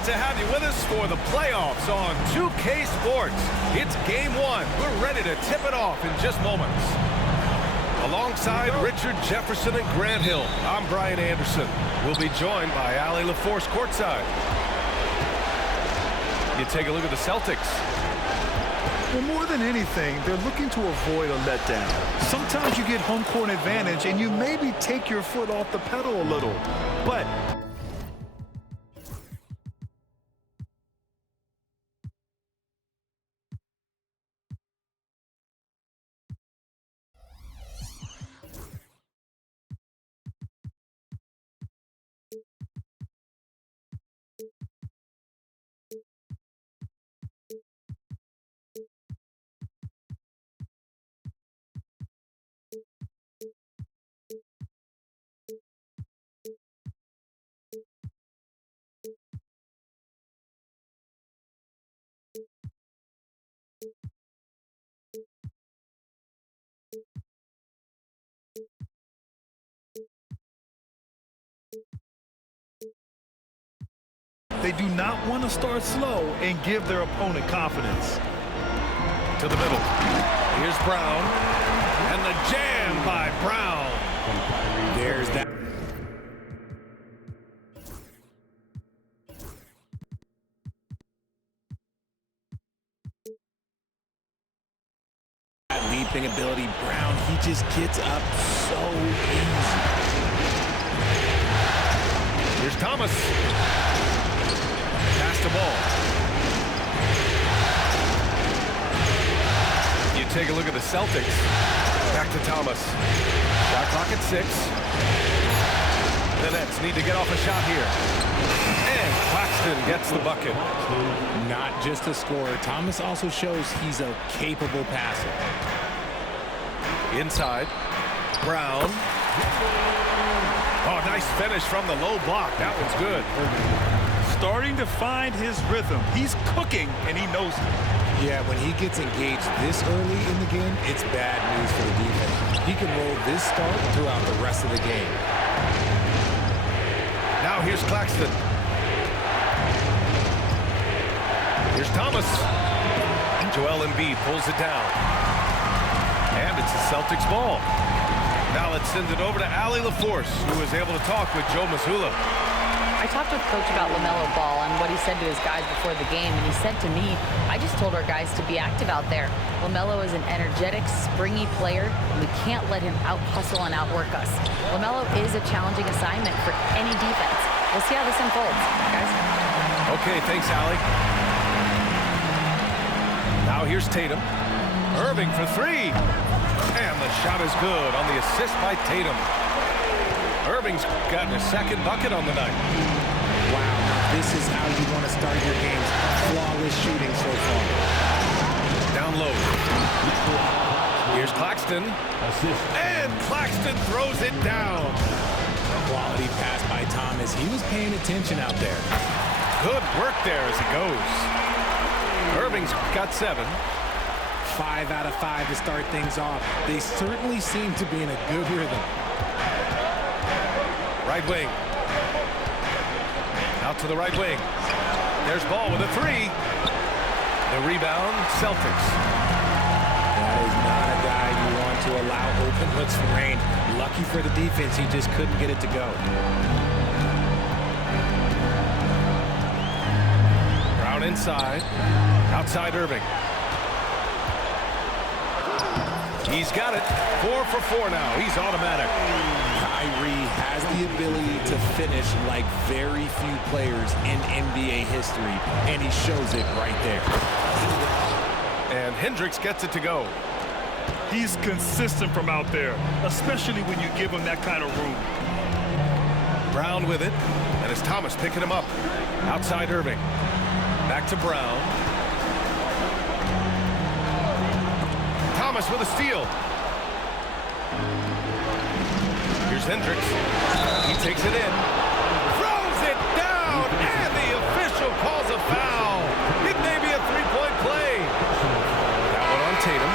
Great to have you with us for the playoffs on 2K Sports. It's game one. We're ready to tip it off in just moments. Alongside Richard Jefferson and Grant Hill, I'm Brian Anderson. We'll be joined by Allie LaForce courtside. You take a look at the Celtics. Well, more than anything, they're looking to avoid a letdown. Sometimes you get home court advantage and you maybe take your foot off the pedal a little. But they do not want to start slow and give their opponent confidence. To the middle. Here's Brown. And the jam by Brown. There's that. Leaping ability, Brown, he just gets up so easy. Here's Thomas. Pass the ball. You take a look at the Celtics. Back to Thomas. Shot clock at 6. The Nets need to get off a shot here. And Claxton gets the bucket. Not just a scorer, Thomas also shows he's a capable passer. Inside. Brown. Oh, nice finish from the low block. That one's good. Starting to find his rhythm. He's cooking, and he knows it. Yeah, when he gets engaged this early in the game, it's bad news for the defense. He can roll this start throughout the rest of the game. Now here's Claxton. Here's Thomas. Joel Embiid pulls it down. And it's the Celtics ball. Now let's send it over to Allie LaForce, who was able to talk with Joe Mazzulla. I talked with Coach about LaMelo Ball and what he said to his guys before the game, and he said to me, I just told our guys to be active out there. LaMelo is an energetic, springy player, and we can't let him out-hustle and outwork us. LaMelo is a challenging assignment for any defense. We'll see how this unfolds, guys. Okay, thanks, Allie. Now here's Tatum. Irving for 3. And the shot is good on the assist by Tatum. Irving's gotten a second bucket on the night. Wow, now this is how you want to start your games. Flawless shooting so far. Down low. Here's Claxton. And Claxton throws it down. Quality pass by Thomas. He was paying attention out there. Good work there as he goes. Irving's got 7. 5 out of 5 to start things off. They certainly seem to be in a good rhythm. Right wing. Out to the right wing. There's Ball with a 3. The rebound, Celtics. That is not a guy you want to allow open looks for rain. Lucky for the defense, he just couldn't get it to go. Brown inside. Outside Irving. He's got it. 4 for 4 now. He's automatic. Kyrie has the ability to finish like very few players in NBA history, and he shows it right there. And Hendricks gets it to go. He's consistent from out there, especially when you give him that kind of room. Brown with it, and it's Thomas picking him up. Outside Irving. Back to Brown. Thomas with a steal. Here's Hendricks. He takes it in. Throws it down, and the official calls a foul. It may be a three-point play. That one on Tatum.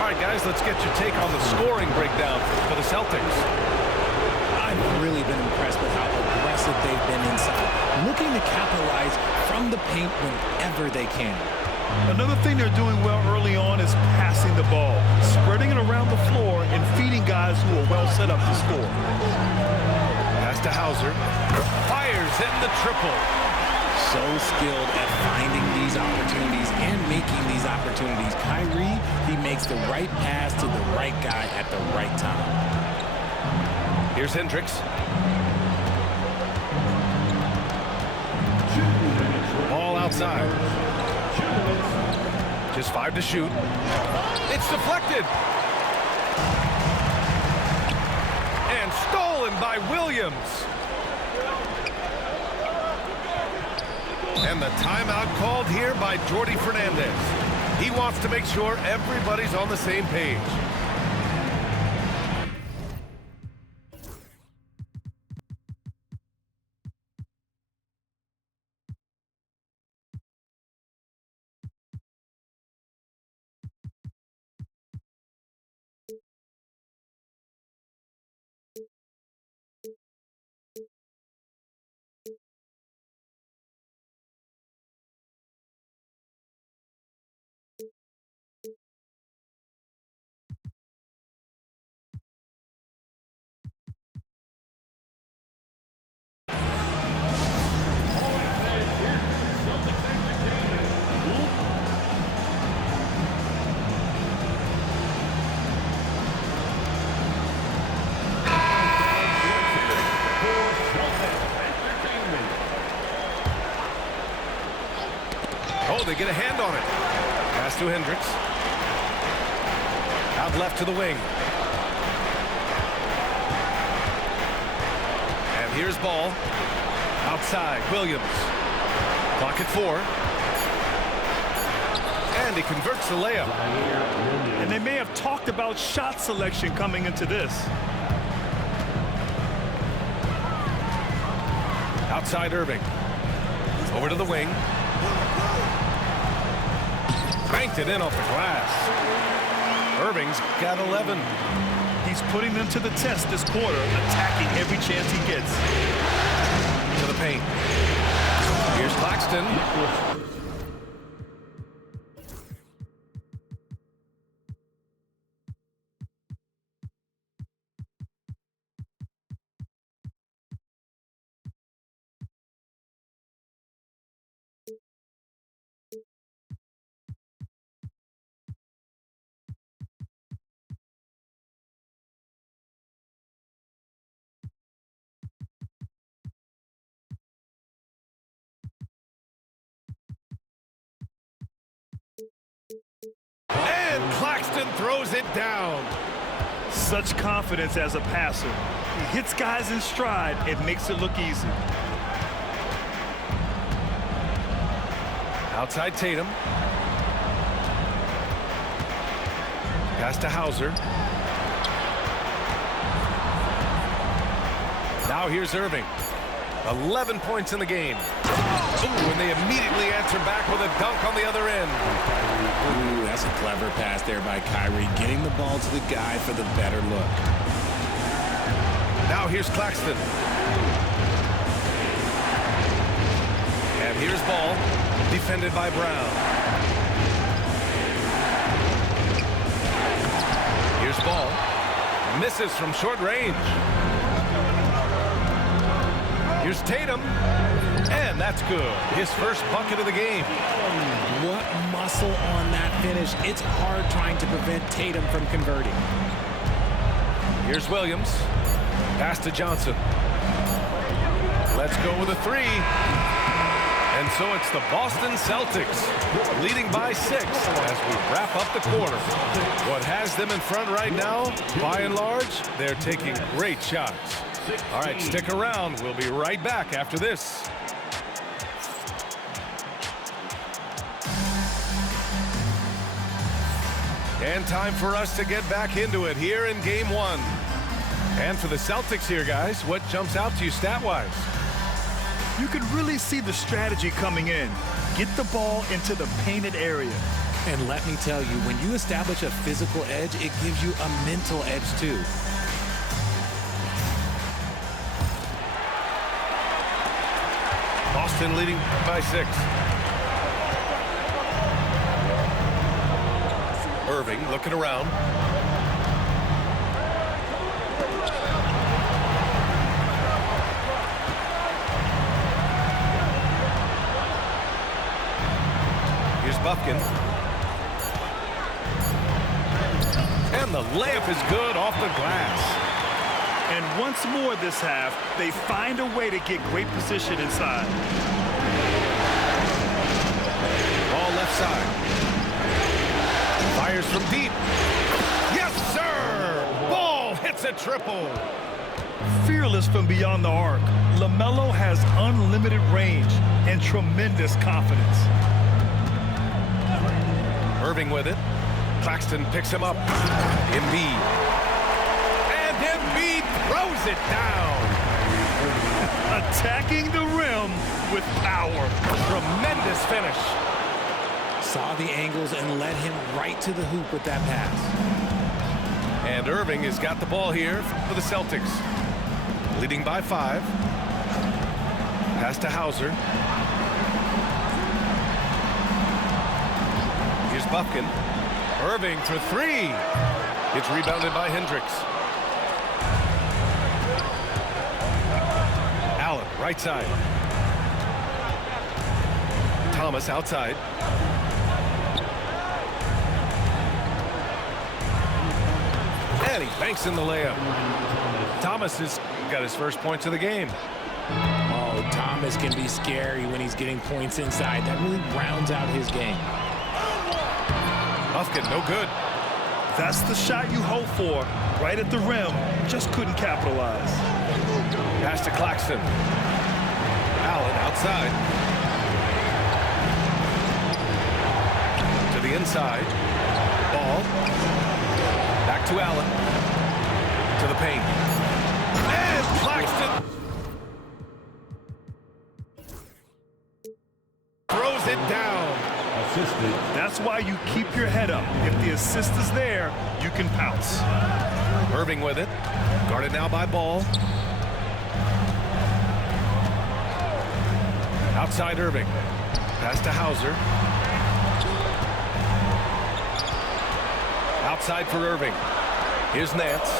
All right, guys, let's get your take on the scoring breakdown for the Celtics. I've really been impressed with how aggressive aggressive they've been inside, looking to capitalize from the paint whenever they can. Another thing they're doing well early on is passing the ball, spreading it around the floor and feeding guys who are well set up to score. Pass to Hauser. Fires in the triple. So skilled at finding these opportunities and making these opportunities. Kyrie, he makes the right pass to the right guy at the right time. Here's Hendricks. Ball outside. Just 5 to shoot. It's deflected. And stolen by Williams. And the timeout called here by Jordi Fernandez. He wants to make sure everybody's on the same page. Oh, they get a hand on it. Pass to Hendricks. Out left to the wing. And here's Ball. Outside, Williams. Clock at 4. And he converts the layup. And they may have talked about shot selection coming into this. Outside Irving. Over to the wing. Banked it in off the glass. Irving's got 11. He's putting them to the test this quarter, attacking every chance he gets. To the paint. Here's Claxton. And Claxton throws it down. Such confidence as a passer. He hits guys in stride and makes it look easy. Outside Tatum. Pass to Hauser. Now here's Irving. 11 points in the game. Ooh, and they immediately answer back with a dunk on the other end. Ooh, that's a clever pass there by Kyrie, getting the ball to the guy for the better look. Now here's Claxton. And here's Ball, defended by Brown. Here's Ball. Misses from short range. Here's Tatum. And that's good. His first bucket of the game. What muscle on that finish. It's hard trying to prevent Tatum from converting. Here's Williams. Pass to Johnson. Let's go with a 3. And so it's the Boston Celtics leading by 6 as we wrap up the quarter. What has them in front right now, by and large, they're taking great shots. All right, stick around. We'll be right back after this. And time for us to get back into it here in Game 1. And for the Celtics here, guys, what jumps out to you stat-wise? You could really see the strategy coming in. Get the ball into the painted area. And let me tell you, when you establish a physical edge, it gives you a mental edge too. Boston leading by 6. Irving looking around. Here's Bufkin. And the layup is good off the glass. And once more this half, they find a way to get great position inside. Ball left side. Fires from deep. Yes, sir! Ball hits a triple. Fearless from beyond the arc, LaMelo has unlimited range and tremendous confidence. Irving with it. Claxton picks him up. Embiid. And Embiid throws it down. Attacking the rim with power. Tremendous finish. Saw the angles and led him right to the hoop with that pass. And Irving has got the ball here for the Celtics. Leading by 5. Pass to Hauser. Here's Bufkin. Irving for 3. It's rebounded by Hendricks. Allen, right side. Thomas outside. And he banks in the layup. Thomas has got his first points of the game. Oh, Thomas can be scary when he's getting points inside. That really rounds out his game. Bufkin, no good. That's the shot you hope for. Right at the rim. Just couldn't capitalize. Pass to Claxton. Allen outside. To the inside. Ball. Back to Allen. To the paint. And Claxton throws it down. That's why you keep your head up. If the assist is there, you can pounce. Irving with it. Guarded now by Ball. Outside Irving. Pass to Hauser. Outside for Irving. Here's Nance.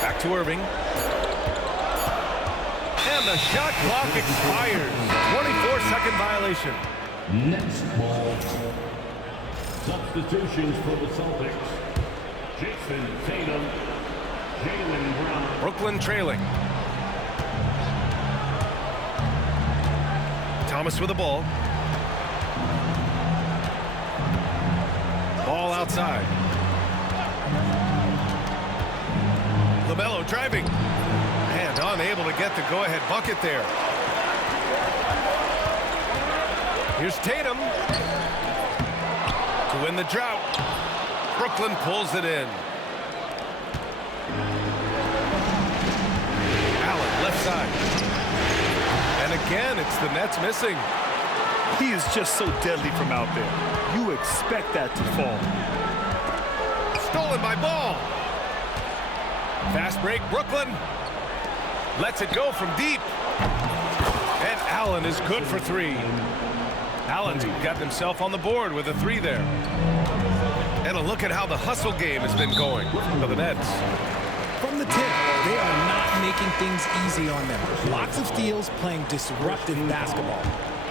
Back to Irving. And the shot clock expires. 24-second violation. Next ball. Substitutions for the Celtics. Jason Tatum, Jaylen Brown. Brooklyn trailing. Thomas with the ball. Ball outside. LaMelo driving. And unable to get the go-ahead bucket there. Here's Tatum to win the drought. Brooklyn pulls it in. Allen left side. And again, it's the Nets missing. He is just so deadly from out there. You expect that to fall. Stolen by Ball. Fast break, Brooklyn. Lets it go from deep. And Allen is good for 3. Allen's got himself on the board with a 3 there. And a look at how the hustle game has been going for the Nets. From the tip, they are not making things easy on them. Lots of steals, playing disruptive basketball.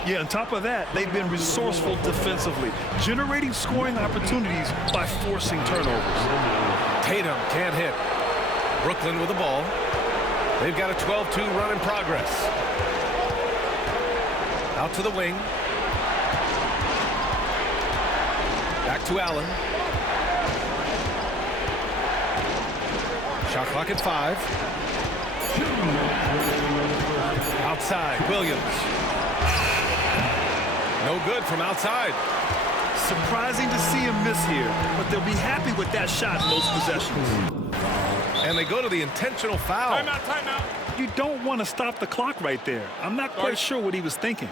Yeah, on top of that, they've been resourceful defensively, generating scoring opportunities by forcing turnovers. Tatum can't hit. Brooklyn with the ball. They've got a 12-2 run in progress. Out to the wing. Back to Allen. Shot clock at 5. Outside, Williams. No good from outside. Surprising to see him miss here, but they'll be happy with that shot most possessions. And they go to the intentional foul. Timeout. You don't want to stop the clock right there. I'm not quite sure what he was thinking.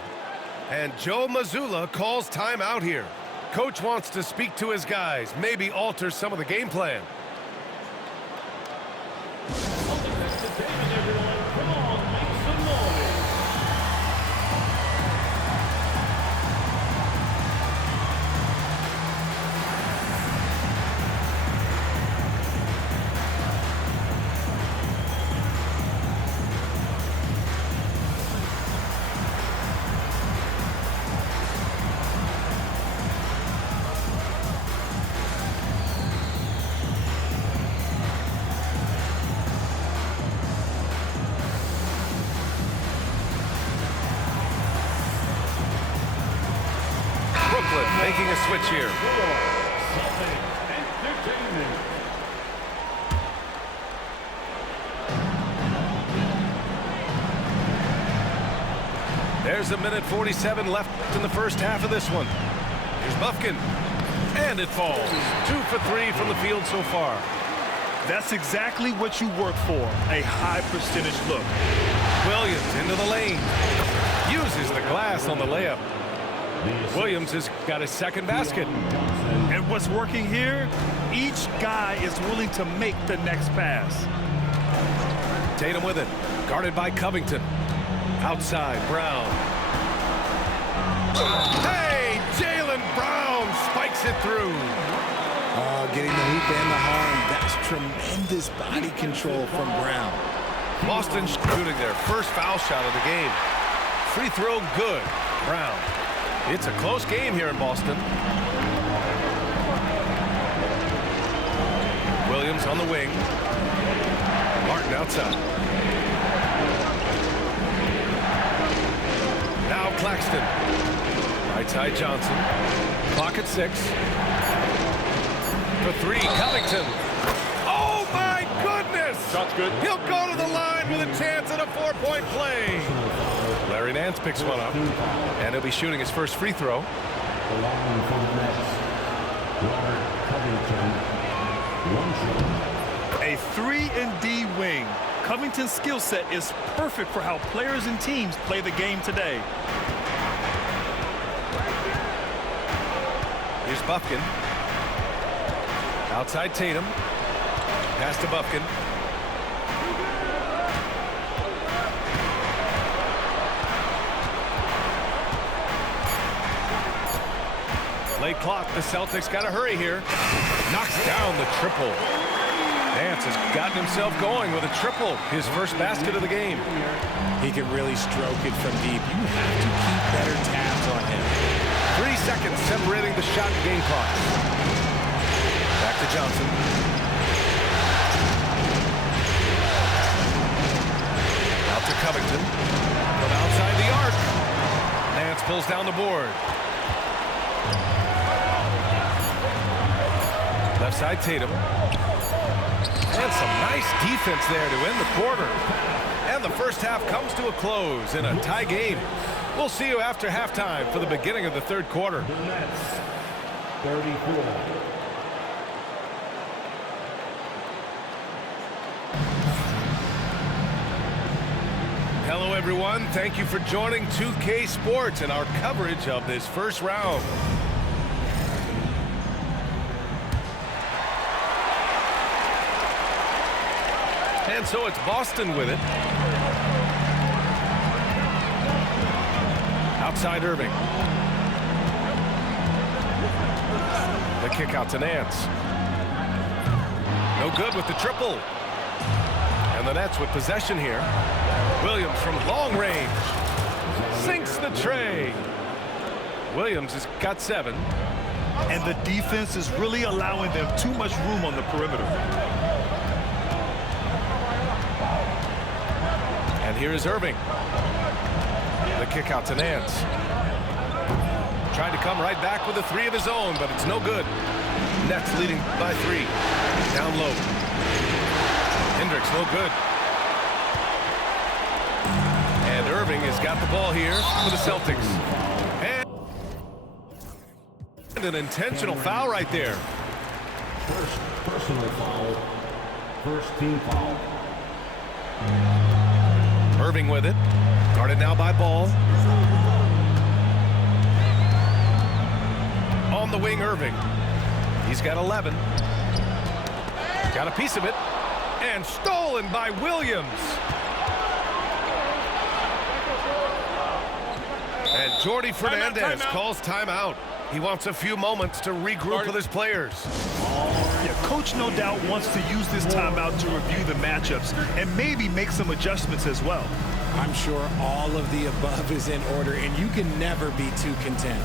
And Joe Mazzulla calls timeout here. Coach wants to speak to his guys, maybe alter some of the game plan. a switch here. Celtics Entertainment. There's a minute 47 left in the first half of this one. Here's Bufkin. And it falls. 2 for 3 from the field so far. That's exactly what you work for, a high percentage look. Williams into the lane. Uses the glass on the layup. Williams has got his second basket. And what's working here? Each guy is willing to make the next pass. Tatum with it. Guarded by Covington. Outside, Brown. Hey, Jaylen Brown spikes it through. Getting the hoop and the harm. That's tremendous body control from Brown. Boston shooting their first foul shot of the game. Free throw good. Brown. It's a close game here in Boston. Williams on the wing. Martin outside. Now Claxton. Right side Johnson. Clock at 6. For 3, Covington. Oh my goodness! Shot's good. He'll go to the line with a chance at a 4-point play. Larry Nance picks one up, and he'll be shooting his first free throw. Along from the Nets, Robert Covington. 1 shot. A 3-and-D wing. Covington's skill set is perfect for how players and teams play the game today. Here's Bufkin. Outside Tatum. Pass to Bufkin. Late clock. The Celtics got to hurry here. Knocks down the triple. Nance has gotten himself going with a triple. His first basket of the game. He can really stroke it from deep. You have to keep better tabs on him. 3 seconds separating the shot and game clock. Back to Johnson. Out to Covington. From outside the arc. Nance pulls down the board. Left side Tatum. And some nice defense there to end the quarter. And the first half comes to a close in a tie game. We'll see you after halftime for the beginning of the third quarter. The Nets, 34. Hello, everyone. Thank you for joining 2K Sports and our coverage of this first round. And so it's Boston with it. Outside Irving. The kick out to Nance. No good with the triple. And the Nets with possession here. Williams from long range. Sinks the tray. Williams has got 7. And the defense is really allowing them too much room on the perimeter. And here is Irving. The kick out to Nance. Trying to come right back with a 3 of his own, but it's no good. Nets leading by 3. Down low. Hendricks no good. And Irving has got the ball here for the Celtics. And an intentional foul right there. First personal foul. First team foul. Irving with it. Guarded now by Ball. On the wing, Irving. He's got 11. Got a piece of it. And stolen by Williams. And Jordi Fernandez calls timeout. He wants a few moments to regroup with his players. Yeah, coach no doubt wants to use this timeout to review the matchups and maybe make some adjustments as well. I'm sure all of the above is in order, and you can never be too content.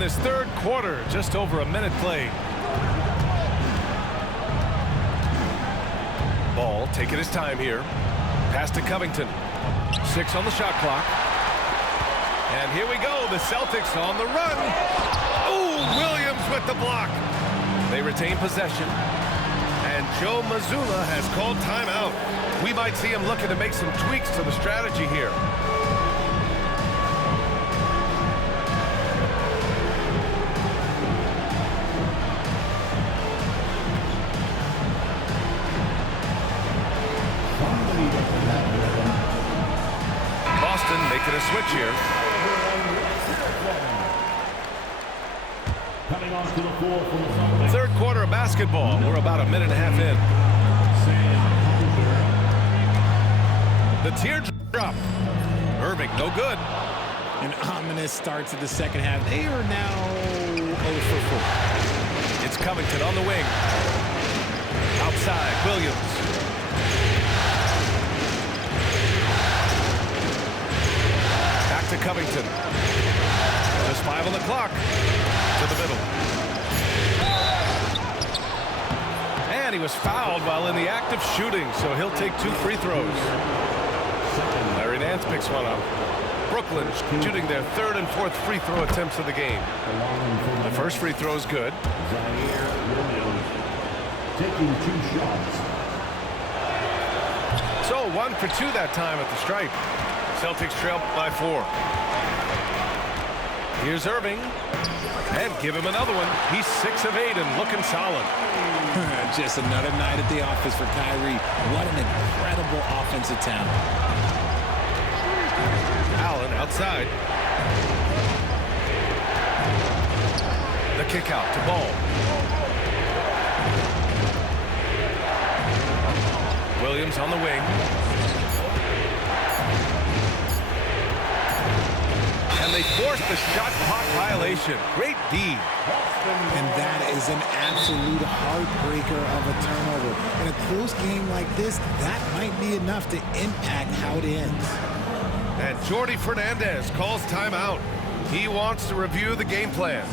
this third quarter. Just over a minute played. Ball taking his time here. Pass to Covington. 6 on the shot clock. And here we go. The Celtics on the run. Oh, Williams with the block. They retain possession. And Joe Mazzulla has called timeout. We might see him looking to make some tweaks to the strategy here. Boston making a switch here. Coming onto the floor from the Celtics. Third quarter of basketball. We're about a minute and a half in. The teardrop. Irving, no good. An ominous start to the second half. They are now 0 for 4. It's Covington on the wing. Outside, Williams. Back to Covington. Just 5 on the clock. To the middle. And he was fouled while in the act of shooting, so he'll take 2 free throws. Larry Nance picks one up. Brooklyn shooting their 3rd and 4th free throw attempts of the game. The first free throw is good. Zaire Williams taking 2 shots. So 1 for 2 that time at the stripe. Celtics trail by 4. Here's Irving. And give him another one. He's 6 of 8 and looking solid. Just another night at the office for Kyrie. What an incredible offensive talent. Allen outside. The kick out to Ball. Williams on the wing. And they forced the shot clock violation. Great D. And that is an absolute heartbreaker of a turnover. In a close game like this, that might be enough to impact how it ends. And Jordi Fernandez calls timeout. He wants to review the game plan.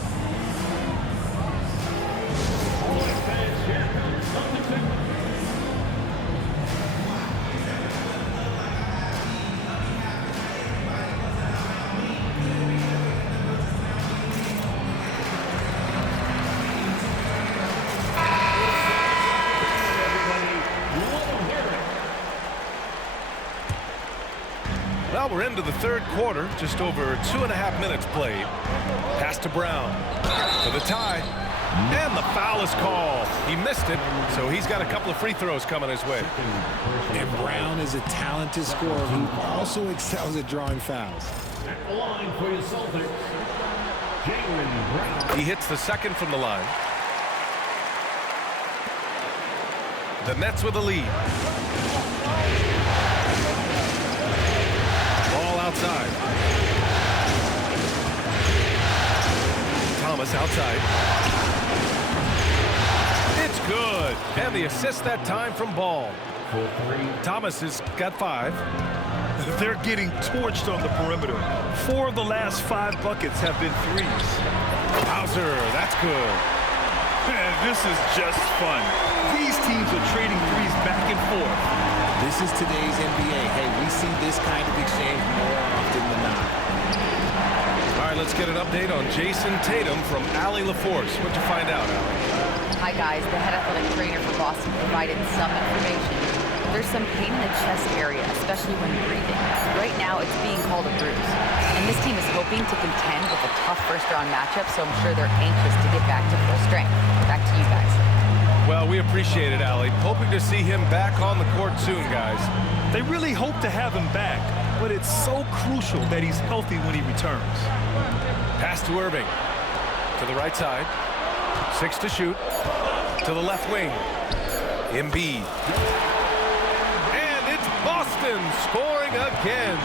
Well, we're into the third quarter, just over 2.5 minutes played. Pass to Brown for the tie, and the foul is called. He missed it, so he's got a couple of free throws coming his way. And Brown is a talented scorer who also excels at drawing fouls. At the line for your Celtics, Jaylen Brown. He hits the second from the line. The Nets with a lead. Ball outside. Thomas outside. It's good. And the assist that time from Ball. Thomas has got 5. They're getting torched on the perimeter. 4 of the last 5 buckets have been threes. Hauser, that's good. Man, this is just fun. These teams are trading threes back and forth. This is today's NBA. Hey, we see this kind of exchange more often than not. All right, let's get an update on Jason Tatum from Allie LaForce. What'd you find out, Allie? Hi, guys. The head athletic trainer for Boston provided some information. There's some pain in the chest area, especially when breathing. Right now, it's being called a bruise. And this team is hoping to contend with a tough first-round matchup, so I'm sure they're anxious to get back to full strength. Back to you guys. Well, we appreciate it, Allie. Hoping to see him back on the court soon, guys. They really hope to have him back, but it's so crucial that he's healthy when he returns. Pass to Irving. To the right side. 6 to shoot. To the left wing. Embiid. And it's Boston scoring again.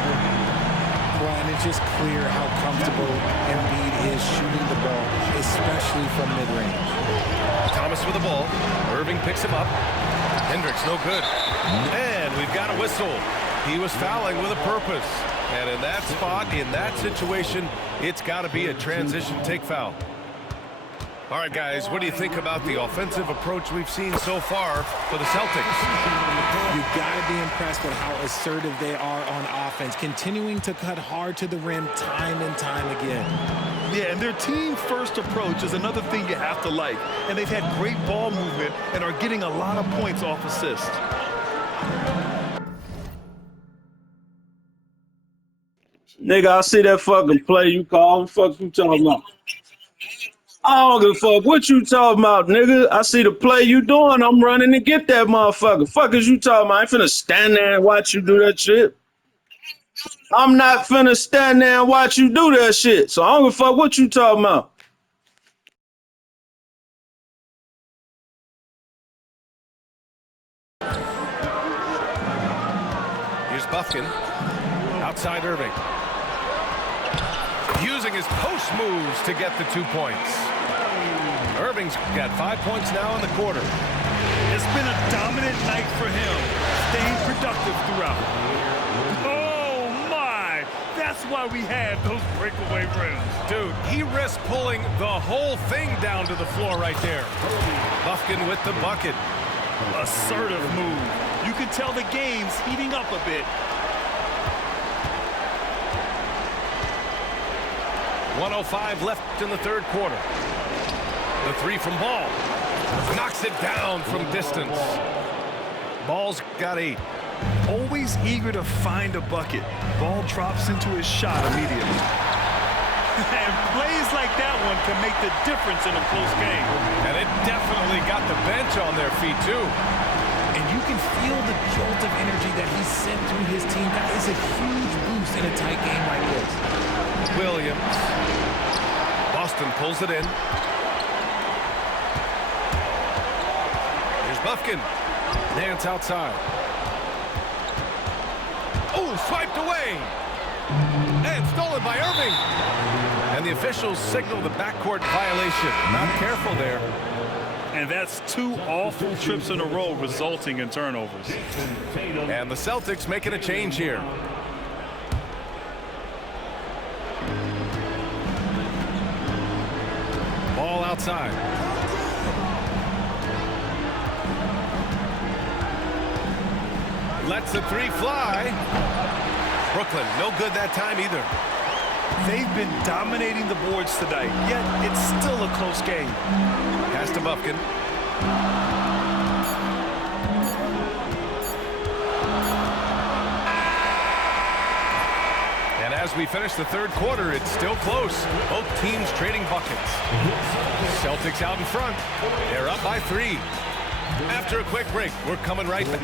Well, and it's just clear how comfortable Embiid is shooting the ball, especially from mid-range. Thomas with the ball. Irving picks him up. Hendricks no good. And we've got a whistle. He was fouling with a purpose. And in that spot, in that situation, it's got to be a transition take foul. All right, guys, what do you think about the offensive approach we've seen so far for the Celtics? You've got to be impressed with how assertive they are on offense, continuing to cut hard to the rim time and time again. Yeah, and their team-first approach is another thing you have to like. And they've had great ball movement and are getting a lot of points off assists. Nigga, I see that fucking play you call. What the fuck you talking about? I don't give a fuck what you talking about, nigga. I see the play you doing. I'm running to get that motherfucker. Fuck is you talking about? I ain't finna stand there and watch you do that shit. I'm not finna stand there and watch you do that shit. So I don't give a fuck what you talking about. Here's Bufkin. Outside Irving. Using his post moves to get the 2 points. Irving's got 5 points now in the quarter. It's been a dominant night for him, staying productive throughout. Oh, my! That's why we have those breakaway rims. Dude, he risked pulling the whole thing down to the floor right there. Bufkin with the bucket. Assertive move. You can tell the game's heating up a bit. 1:05 left in the third quarter. The three from Ball. Knocks it down from distance. Ball's got 8. Always eager to find a bucket. Ball drops into his shot immediately. And plays like that one can make the difference in a close game. And it definitely got the bench on their feet, too. And you can feel the jolt of energy that he sent through his team. That is a huge boost in a tight game like this. Williams. Boston pulls it in. Here's Bufkin. Nance outside. Oh, swiped away. And stolen by Irving. And the officials signal the backcourt violation. Not careful there. And that's 2 awful trips in a row resulting in turnovers. And the Celtics making a change here. Ball outside. Lets the 3 fly. Brooklyn, no good that time either. They've been dominating the boards tonight, yet it's still a close game. Pass to Bufkin. And as we finish the third quarter, it's still close. Both teams trading buckets. Celtics out in front. They're up by 3. After a quick break, we're coming right back.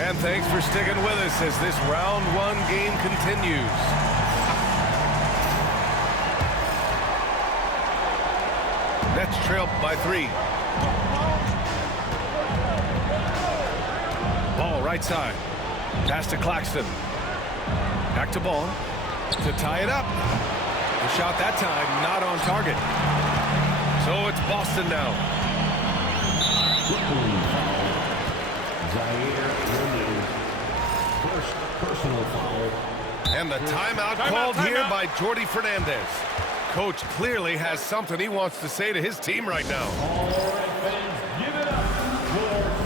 And thanks for sticking with us as this round 1 game continues. Nets trail by 3. Ball right side. Pass to Claxton. Back to Ball. To tie it up. The shot that time not on target. So it's Boston now. Zaire Williams, first personal foul. And the timeout called here by Jordi Fernandez. Coach clearly has something he wants to say to his team right now. All right, fans, give it up for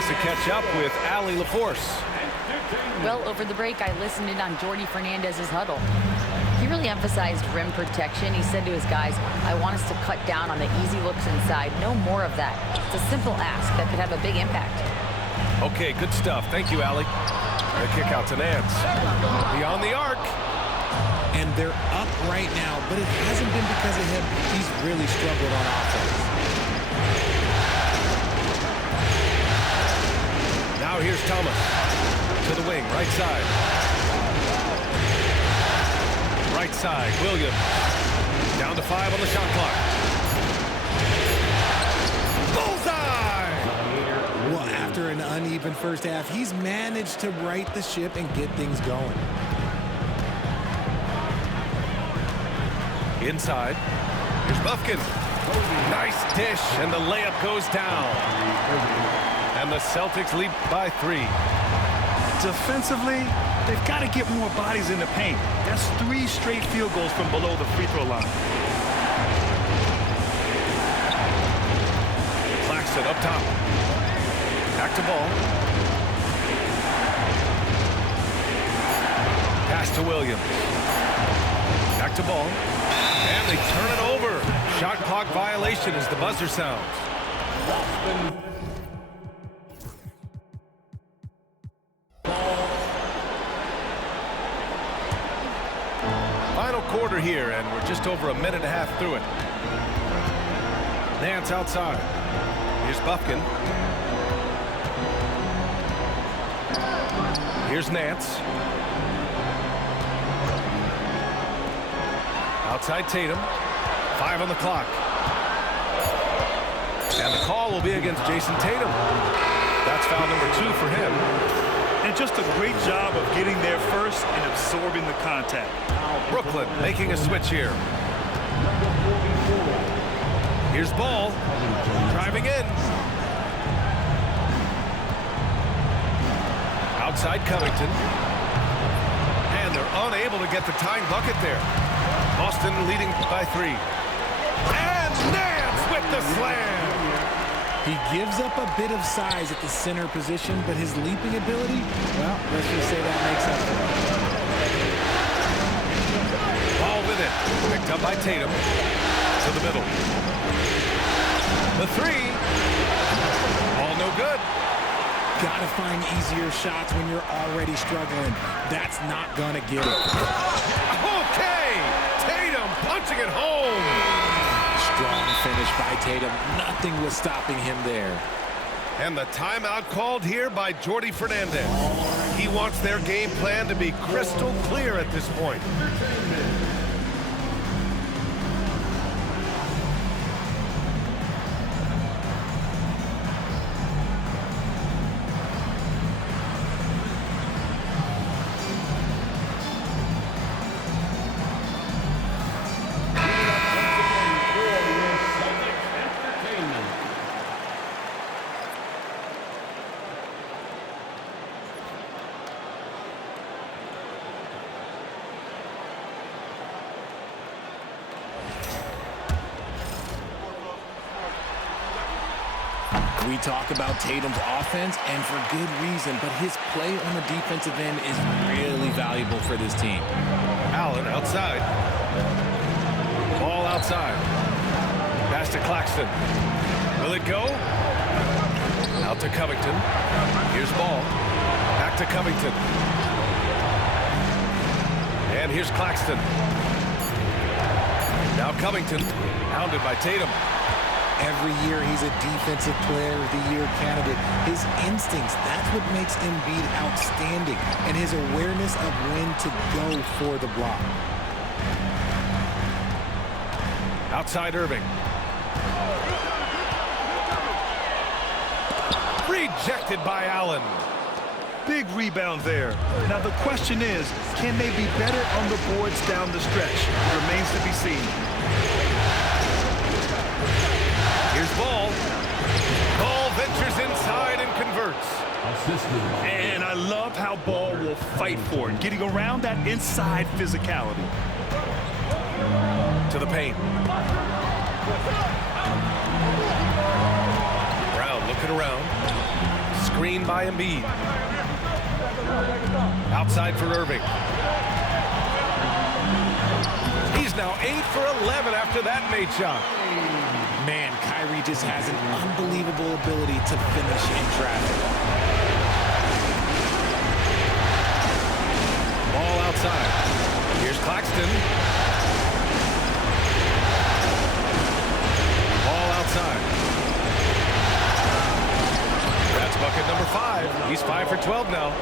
To catch up with Allie LaForce. Well, over the break, I listened in on Jordi Fernandez's huddle. He really emphasized rim protection. He said to his guys, I want us to cut down on the easy looks inside. No more of that. It's a simple ask that could have a big impact. Okay, good stuff. Thank you, Allie. The kick out to Nance. Beyond the arc. And again, they're up right now, but it hasn't been because of him. He's really struggled on offense. Now here's Thomas to the wing, right side. Right side, Williams. Down to 5 on the shot clock. Bullseye! Well, after an uneven first half, he's managed to right the ship and get things going. Inside. Here's Bufkin. Nice dish, and the layup goes down. And the Celtics lead by 3. Defensively, they've got to get more bodies in the paint. That's 3 straight field goals from below the free throw line. Claxton up top. Back to ball. Pass to Williams. Back to ball. And they turn it over. Shot clock violation as the buzzer sounds. Final quarter here, and we're just over a minute and a half through it. Nance outside. Here's Bufkin. Here's Nance. Outside Tatum. 5 on the clock. And the call will be against Jason Tatum. That's foul number 2 for him. And just a great job of getting there first and absorbing the contact. Brooklyn making a switch here. Here's Ball. Driving in. Outside Covington. And they're unable to get the tying bucket there. Boston leading by 3. And Nance with the slam. He gives up a bit of size at the center position, but his leaping ability, well, let's just say that makes up for it. Ball with it. Picked up by Tatum. To the middle. The 3. All no good. Gotta find easier shots when you're already struggling. That's not gonna get it. Okay. Tatum punching it home. Strong finish by Tatum. Nothing was stopping him there. And the timeout called here by Jordi Fernandez. He wants their game plan to be crystal clear at this point. We talk about Tatum's offense, and for good reason, but his play on the defensive end is really valuable for this team. Allen outside. Ball outside. Pass to Claxton. Will it go? Out to Covington. Here's Ball. Back to Covington. And here's Claxton. Now Covington, hounded by Tatum. Every year he's a Defensive Player of the Year candidate. His instincts, that's what makes Embiid outstanding, and his awareness of when to go for the block. Outside Irving. Rejected by Allen. Big rebound there. Now the question is, can they be better on the boards down the stretch? Remains to be seen. Here's Ball. Ball ventures inside and converts. And I love how Ball will fight for it, getting around that inside physicality. To the paint. Brown looking around. Screen by Embiid. Outside for Irving. He's now 8 for 11 after that made shot. Man, Kyrie just has an unbelievable ability to finish in traffic. Ball outside. Here's Claxton. Ball outside. That's bucket number 5. He's 5 for 12 now.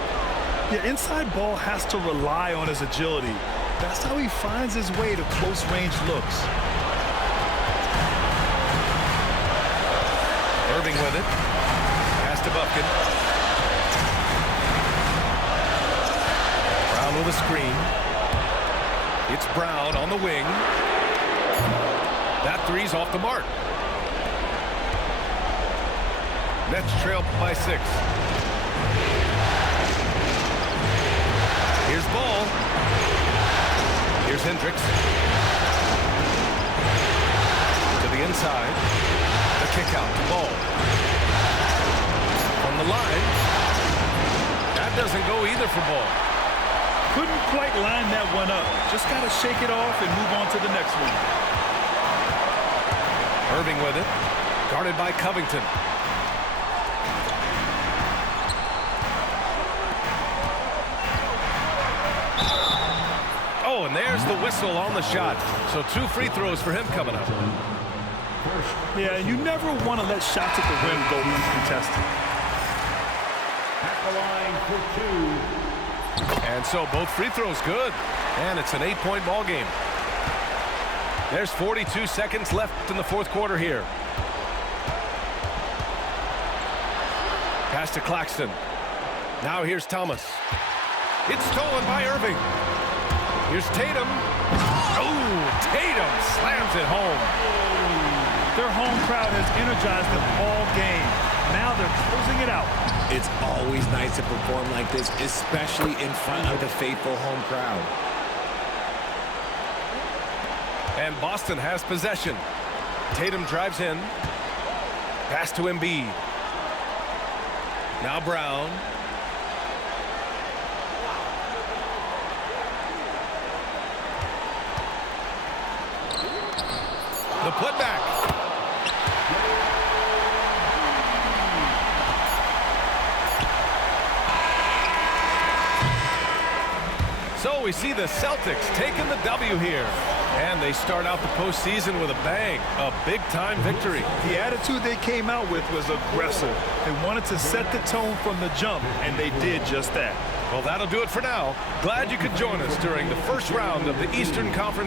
Yeah, inside ball has to rely on his agility. That's how he finds his way to close-range looks. Irving with it. Pass to Bufkin. Brown with a screen. It's Brown on the wing. That three's off the mark. Nets trail by 6. Here's Ball. Here's Hendricks. To the inside. The kick out to Ball. From the line. That doesn't go either for Ball. Couldn't quite line that one up. Just got to shake it off and move on to the next one. Irving with it. Guarded by Covington. Oh, and there's the whistle on the shot. So 2 free throws for him coming up. Yeah, and you never want to let shots at the rim go uncontested. At the line for 2. And so both free throws good. And it's an 8-point ball game. There's 42 seconds left in the 4th quarter here. Pass to Claxton. Now here's Thomas. It's stolen by Irving. Here's Tatum. Oh, Tatum slams it home. Their home crowd has energized them all game. Now they're closing it out. It's always nice to perform like this, especially in front of the faithful home crowd. And Boston has possession. Tatum drives in. Pass to Embiid. Now Brown. The putback. So we see the Celtics taking the W here. And they start out the postseason with a bang. A big-time victory. The attitude they came out with was aggressive. They wanted to set the tone from the jump, and they did just that. Well, that'll do it for now. Glad you could join us during the first round of the Eastern Conference